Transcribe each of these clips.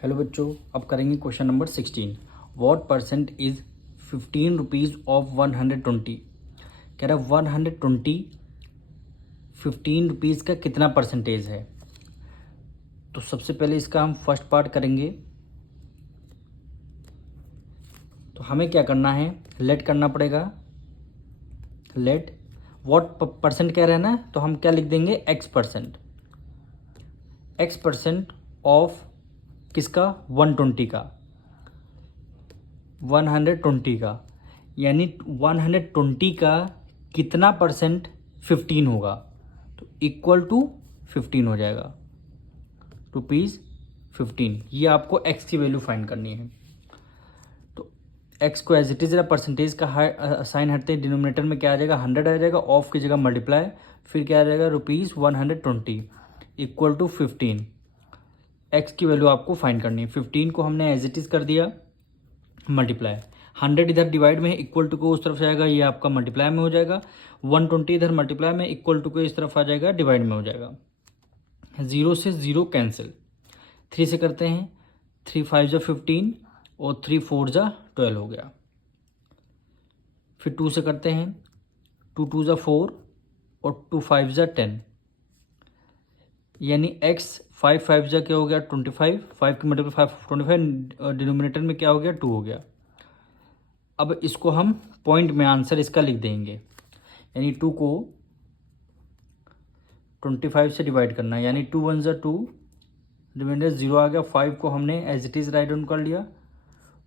Hello बच्चों, अब करेंगे question number 16। What percent is 15 rupees of 120। कह रहा है 120 15 रुपीज़ का कितना परसेंटेज है। तो सबसे पहले इसका हम फर्स्ट पार्ट करेंगे। तो हमें क्या करना है, लेट करना पड़ेगा। लेट व्हाट परसेंट कह रहे हैं ना, तो हम क्या लिख देंगे, x percent. X percent of किसका, 120 का, 120 का, यानी 120 का कितना परसेंट 15 होगा, तो इक्वल टू 15 हो जाएगा, रुपीज़ 15। ये आपको एक्स की वैल्यू फाइंड करनी है। तो एक्स को एज इट इज़ परसेंटेज का साइन हटते हैं, डिनोमिनेटर में क्या आ जाएगा, 100 आ जाएगा, ऑफ की जगह मल्टीप्लाई, फिर क्या आ जाएगा, रुपीज़ 120 इक्वल टू 15। एक्स की वैल्यू आपको फाइंड करनी है। 15 को हमने एज इट इज़ कर दिया, मल्टीप्लाई 100 इधर डिवाइड में, इक्वल टू को उस तरफ जाएगा, ये आपका मल्टीप्लाई में हो जाएगा। 120 इधर मल्टीप्लाई में, इक्वल टू को इस तरफ आ जाएगा, डिवाइड में हो जाएगा। 0 से 0 कैंसिल, 3 से करते हैं, 3 5 जा 15 और 3 4 जा 12 हो गया। फिर 2 से करते हैं, 2 2 जा 4 और 2 5 जा 10, यानी x 5 5 जा क्या हो गया, 25, 5 की मल्टीप्लाई 5 25, डिनोमिनेटर में क्या हो गया, 2 हो गया। अब इसको हम पॉइंट में आंसर इसका लिख देंगे, यानी 2 को 25 से डिवाइड करना है, यानी 2 1 जा 2, रिमाइंडर 0 आ गया। 5 को हमने as it is write down कर लिया,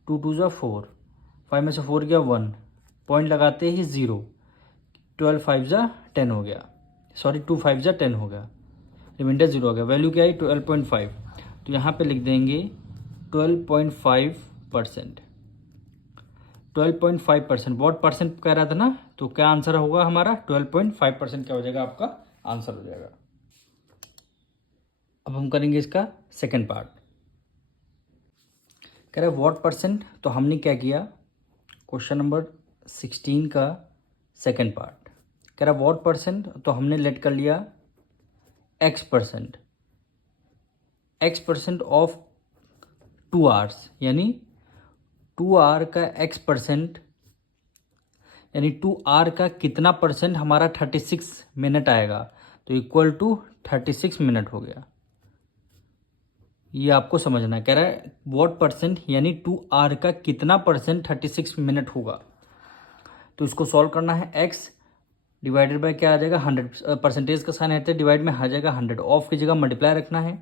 2 2 जा 4, 5 में से 4 गया 1, पॉइंट लगाते ही 0, 12 5 जा 10 हो गया, सॉरी 2 5 जा 10 हो गया, रिमाइंडर 0 हो गया। वैल्यू क्या है, 12.5। तो यहाँ पे लिख देंगे 12.5%। 12.5%, वॉट परसेंट कह रहा था ना, तो क्या आंसर होगा हमारा, 12.5% क्या हो जाएगा, आपका आंसर हो जाएगा। अब हम करेंगे इसका सेकंड पार्ट। कह रहा है वॉट परसेंट, तो हमने क्या किया, क्वेश्चन नंबर 16 का सेकंड पार्ट। कह रहा है वॉट परसेंट, तो हमने लेट कर लिया x percent, x percent of 2 hours, यानी 2 आवर का एक्स परसेंट, यानी 2 आवर का कितना परसेंट हमारा 36 मिनट आएगा, तो इक्वल टू 36 मिनट हो गया। ये आपको समझना है। कह रहा है व्हाट परसेंट, यानी 2 आवर का कितना परसेंट 36 मिनट होगा। तो इसको सॉल्व करना है, एक्स डिवाइडेड बाय क्या आ जाएगा, 100, परसेंटेज का साइन है, डिवाइड में आ जाएगा 100, ऑफ की जगह मल्टीप्लाई रखना है।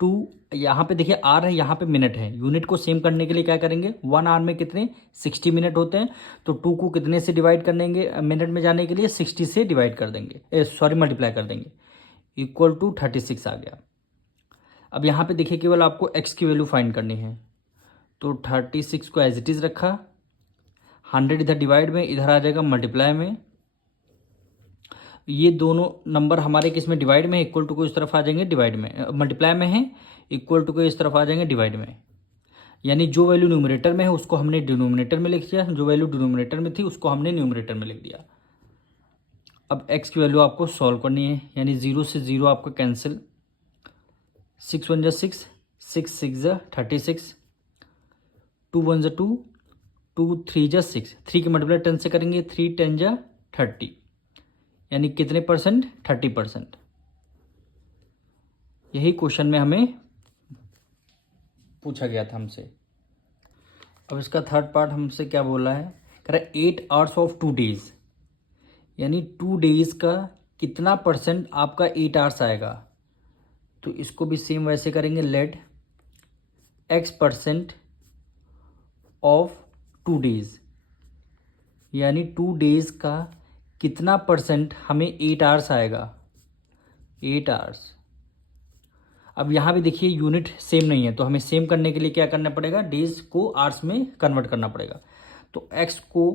2 यहाँ पे देखिए आर है, यहाँ पे मिनट है, यूनिट को सेम करने के लिए क्या करेंगे, 1 आवर में कितने 60 मिनट होते हैं, तो 2 को कितने से डिवाइड कर देंगे, मिनट में जाने के लिए 60 से डिवाइड कर देंगे, सॉरी मल्टीप्लाई कर देंगे, इक्वल टू 36 आ गया। अब यहाँ पे देखिए केवल आपको एक्स की वैल्यू फाइंड करनी है, तो 36 को एज इट इज़ रखा, 100 इधर डिवाइड में, इधर आ जाएगा मल्टीप्लाई में। ये दोनों नंबर हमारे किस में, डिवाइड में, इक्वल टू को इस तरफ आ जाएंगे, डिवाइड में, मल्टीप्लाई में है, इक्वल टू को इस तरफ आ जाएंगे, डिवाइड में। यानी जो वैल्यू न्यूमरेटर में है उसको हमने डिनोमिनेटर में लिख दिया, जो वैल्यू डिनोमिनेटर में थी उसको हमने न्यूमरेटर में लिख दिया। अब एक्स की वैल्यू आपको सॉल्व करनी है, यानी 0 से 0 आपका कैंसिल, 6 1 जा 6, 6 6 जा 36, 2 1 जा 2, 2 3 जा 6, 3 की मल्टीप्लाई 10 से करेंगे, 3 10 जा 30, यानी कितने परसेंट, 30%। यही क्वेश्चन में हमें पूछा गया था हमसे। अब इसका थर्ड पार्ट हमसे क्या बोला है, कह रहा है 8 आवर्स ऑफ 2 डेज, यानी 2 डेज का कितना परसेंट आपका 8 आवर्स आएगा। तो इसको भी सेम वैसे करेंगे, let X percent of 2 days, यानी 2 डेज का कितना परसेंट हमें 8 आवर्स आएगा, 8 आवर्स। अब यहाँ भी देखिए यूनिट सेम नहीं है, तो हमें सेम करने के लिए क्या करना पड़ेगा, डेज को आवर्स में कन्वर्ट करना पड़ेगा। तो एक्स को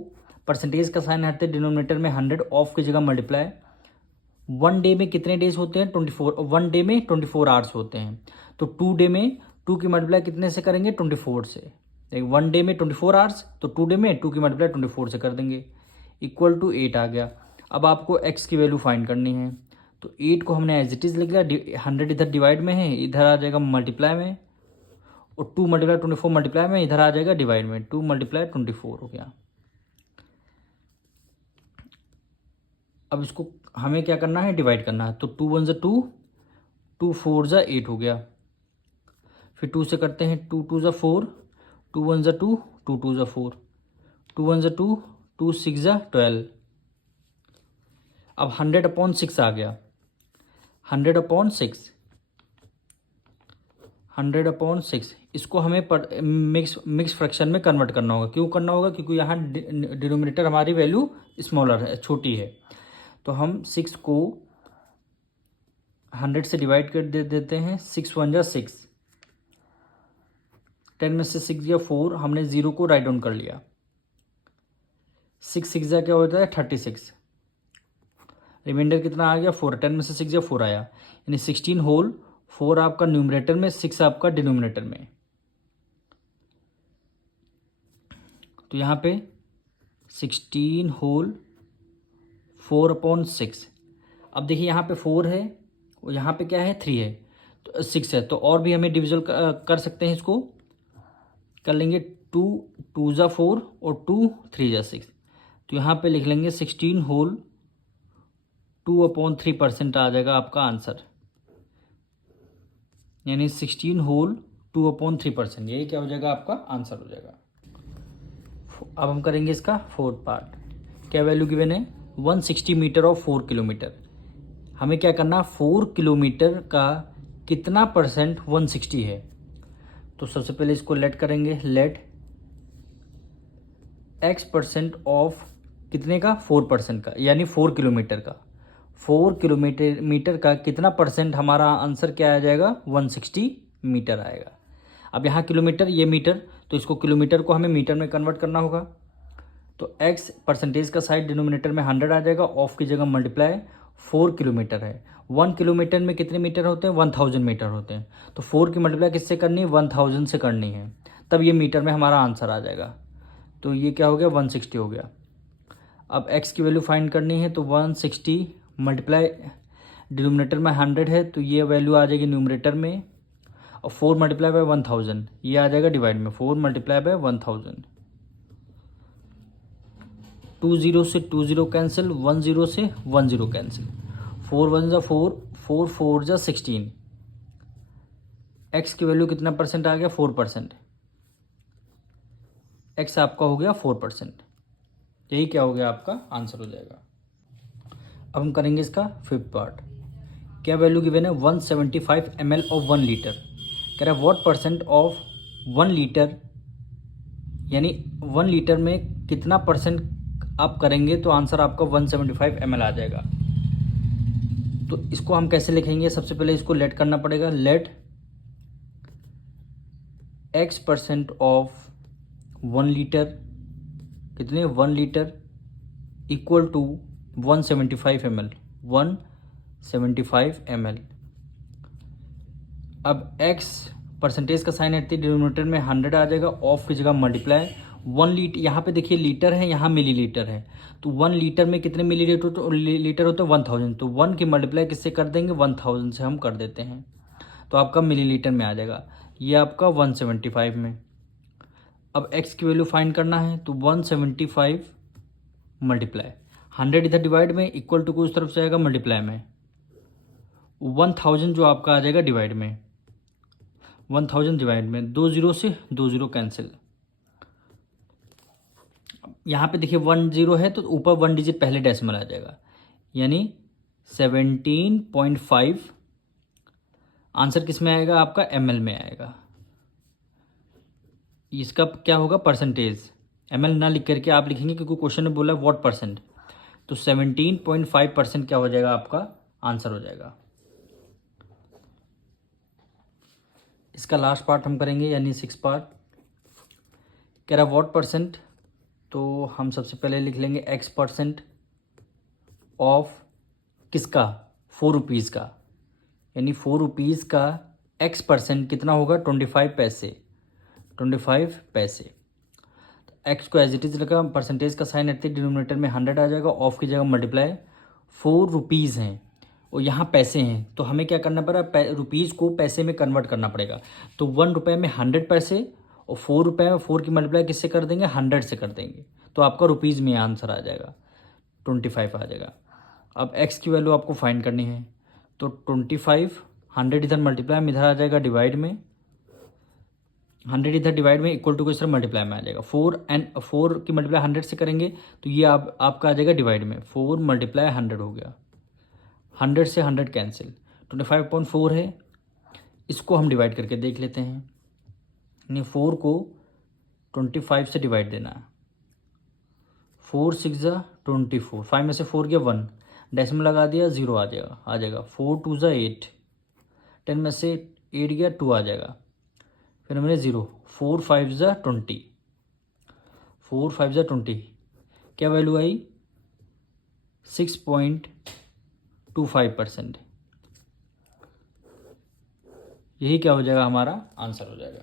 परसेंटेज का साइन हटते, डिनोमिनेटर में 100, ऑफ की जगह मल्टीप्लाई। 1 डे में कितने डेज होते हैं, 24, 1 डे में 24 आवर्स होते हैं। तो 2 डे में 2 की मल्टीप्लाई कितने से करेंगे, 24 से। 1 डे में 24 आवर्स, तो 2 डे में 2 की मल्टीप्लाई 24 से कर देंगे, इक्वल टू 8 आ गया। अब आपको एक्स की वैल्यू फाइंड करनी है, तो 8 को हमने एज इट इज़ लिख लिया, 100 इधर डिवाइड में है, इधर आ जाएगा मल्टीप्लाई में, और 2 मल्टीप्लाई 24 मल्टीप्लाई में इधर आ जाएगा डिवाइड में, 2 मल्टीप्लाई 24 हो गया। अब इसको हमें क्या करना है, डिवाइड करना है। तो 2 1 ज़ा 2, 2 4 ज़ा 8 हो गया। फिर 2 से करते हैं, 2 2 ज़ा 4, 2 1 ज़ा 2, 2 2 ज़ा 4, 2 1 ज़ा 2, 2 6 ज़ा 12। अब 100/6 आ गया, 100/6, 100/6 इसको हमें मिक्स फ्रैक्शन में कन्वर्ट करना होगा। क्यों करना होगा? क्योंकि यहाँ डिनोमिनेटर हमारी वैल्यू स्मॉलर है, छोटी है। तो हम 6 को 100 से डिवाइड कर देते हैं। 6 1 ज़ा 6, 10 में से 6 गया 4, हमने 0 को राइट डाउन कर लिया। 6 6 ज़ा क्या होता है 36, रिमाइंडर कितना आ गया 4, 10 में से 6 गया 4 आया, यानी 16 होल, 4 आपका न्यूमरेटर में, 6 आपका डिनोमिनेटर में। तो यहाँ पे 16 होल 4/6। अब देखिए यहाँ पे 4 है और यहाँ पे क्या है 3 है, तो 6 है। तो और भी हमें डिविजल कर सकते हैं, इसको कर लेंगे। 2 2 ज़ा 4 और 2 3 ज़ा 6। तो यहाँ पे लिख लेंगे 16 होल 2/3% आ जाएगा आपका आंसर, यानी 16 होल 2/3%, यही क्या हो जाएगा आपका आंसर हो जाएगा। अब हम करेंगे इसका फोर्थ पार्ट। क्या वैल्यू गिवन है 160 मीटर और 4 किलोमीटर। हमें क्या करना, 4 किलोमीटर का कितना परसेंट 160 है। तो सबसे पहले इसको लेट करेंगे, लेट x% ऑफ कितने का 4% का, यानी 4 किलोमीटर का। 4 किलोमीटर का कितना परसेंट, हमारा आंसर क्या आ जाएगा 160 मीटर आएगा। अब यहाँ किलोमीटर, ये मीटर, तो इसको किलोमीटर को हमें मीटर में कन्वर्ट करना होगा। तो x परसेंटेज का साइड डिनोमिनेटर में 100 आ जाएगा, ऑफ की जगह मल्टीप्लाई 4 किलोमीटर है। 1 किलोमीटर में कितने मीटर होते हैं 1000 मीटर होते हैं। तो 4 की मल्टीप्लाई किससे करनी है 1000 से करनी है, तब ये मीटर में हमारा आंसर आ जाएगा। तो ये क्या हो गया 160 हो गया। अब x की वैल्यू फाइंड करनी है, तो 160 मल्टीप्लाई डिनोमिनेटर में 100 है, तो ये वैल्यू आ जाएगी न्यूमरेटर में, और 4 मल्टीप्लाई बाय 1000 ये आ जाएगा डिवाइड में, 4 मल्टीप्लाई बाय 1000। 2 0 से 2 0 कैंसिल, 1 0 से 1 0 कैंसिल, 4 1 ज़ा 4, 4 4 ज़ा 16। x की वैल्यू कितना परसेंट आ गया 4%, x आपका हो गया 4%, यही क्या हो गया आपका आंसर हो जाएगा। अब हम करेंगे इसका फिफ्थ पार्ट। क्या वैल्यू गिवन है 175 ml ऑफ 1 लीटर। कह रहा है व्हाट परसेंट ऑफ 1 लीटर, यानी 1 लीटर में कितना परसेंट आप करेंगे तो आंसर आपका 175 ml आ जाएगा। तो इसको हम कैसे लिखेंगे, सबसे पहले इसको लेट करना पड़ेगा। लेट x% ऑफ 1 लीटर, कितने 1 litre equal to 175 ml, 175 ml। अब x परसेंटेज का साइन रहती है डिनोमिनेटर में 100 आ जाएगा, ऑफ की जगह मल्टीप्लाई 1 लीटर, यहाँ पे देखिए लीटर है, यहाँ मिली लीटर है। तो 1 लीटर में कितने मिली लीटर होते हैं 1000। तो 1 की मल्टीप्लाई किससे कर देंगे 1000 से हम कर देते हैं, तो आपका मिलीलीटर में आ जाएगा, ये आपका 175 में। अब x की वैल्यू फाइंड करना है, तो 175 मल्टीप्लाई 100 इधर डिवाइड में, इक्वल टू को उस तरफ से आएगा मल्टीप्लाई में, 1000 जो आपका आ जाएगा डिवाइड में, 1000 डिवाइड में 2 0 से 2 0 कैंसिल। यहाँ पे देखिए 1 0 है तो ऊपर 1 डिजिट पहले डेसिमल आ जाएगा, यानी 17.5 आंसर किस में आएगा आपका ml में आएगा। इसका क्या होगा परसेंटेज, ml ना लिख करके आप लिखेंगे क्योंकि क्वेश्चन में बोला व्हाट परसेंट, तो 17.5% क्या हो जाएगा आपका आंसर हो जाएगा। इसका लास्ट पार्ट हम करेंगे, यानी 6 पार्ट। कह रहा व्हाट परसेंट, तो हम सबसे पहले लिख लेंगे x% ऑफ किसका 4 रुपीज़ का, यानी 4 रुपीज़ का x% कितना होगा 25 पैसे, 25 पैसे। x को एज इट इज़ लगा, परसेंटेज का साइन रहते डिनोमिनेटर में 100 आ जाएगा, ऑफ की जगह मल्टीप्लाई 4 रुपीज़ हैं, और यहाँ पैसे हैं तो हमें क्या करना पड़ेगा, रुपीज़ को पैसे में कन्वर्ट करना पड़ेगा। तो 1 रुपये में 100 पैसे और 4 रुपये में 4 की मल्टीप्लाई किससे कर देंगे, 100 से कर देंगे। तो आपका रुपीज़ में आंसर आ जाएगा 25 आ जाएगा। अब एक्स की वैल्यू आपको फाइंड करनी है, तो 25 100 इधर मल्टीप्लाई में इधर आ जाएगा डिवाइड में, 100 इधर डिवाइड में इक्वल टू को इस तरह मल्टीप्लाई में आ जाएगा। 4 की मल्टीप्लाई 100 से करेंगे तो ये आपका आ जाएगा डिवाइड में, 4 मल्टीप्लाई 100 हो गया, 100 से 100 कैंसिल, 25/4 है। इसको हम डिवाइड करके देख लेते हैं, यानी 4 को 25 से डिवाइड देना है। 4 6 24, 5 में से 4 गया 1, डेसिमल लगा दिया 0 आ जाएगा 4 2 8, 10 में से 8 गया 2 आ जाएगा, फिर हमने 0, 4 5 20, 4 5 20, क्या वैल्यू आई 6.25%। यही क्या हो जाएगा, हमारा आंसर हो जाएगा।